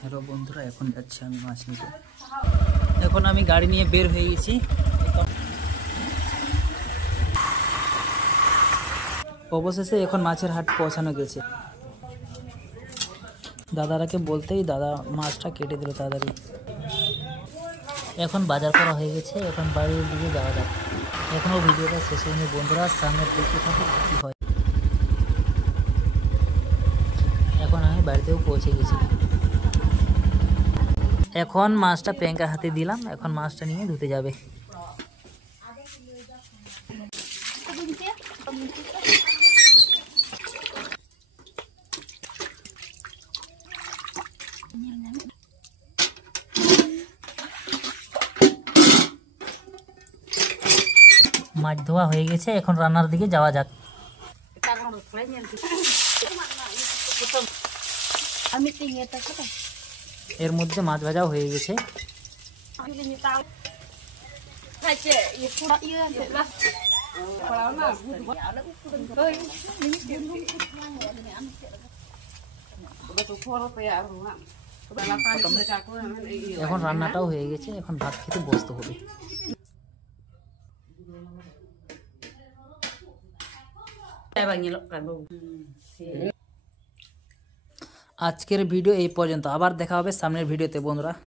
হ্যালো বন্ধুরা, এখন যাচ্ছি আমি মাছ নিতে। এখন আমি গাড়ি নিয়ে বের হয়ে গেছি। অবশেষে এখন মাছের হাট পৌঁছানো গেছে। দাদারাকে বলতেই দাদা মাছটা কেটে দিল তাড়াতাড়ি। এখন বাজার করা হয়ে গেছে, এখন বাড়ির দিকে যাওয়া যাক। এখনও ভিডিওটা শেষ হয়নি বন্ধুরা, সামনে দেখতে থাকো কী হয়। এখন আমি বাড়িতেও পৌঁছে গেছি। এখন মাছটা প্রিয়াঙ্কার হাতে দিলাম, এখন মাছটা নিয়ে ধুতে যাবে। মাছ ধোয়া হয়ে গেছে, এখন রান্নার দিকে যাওয়া যাক। এর মধ্যে মাছ ভাজাও হয়ে গেছে। এখন রান্নাটাও হয়ে গেছে, এখন ভাত খেতে বসতে হবে। আজকের ভিডিও এই পর্যন্ত, আবার দেখা হবে সামনের ভিডিওতে বন্ধুরা।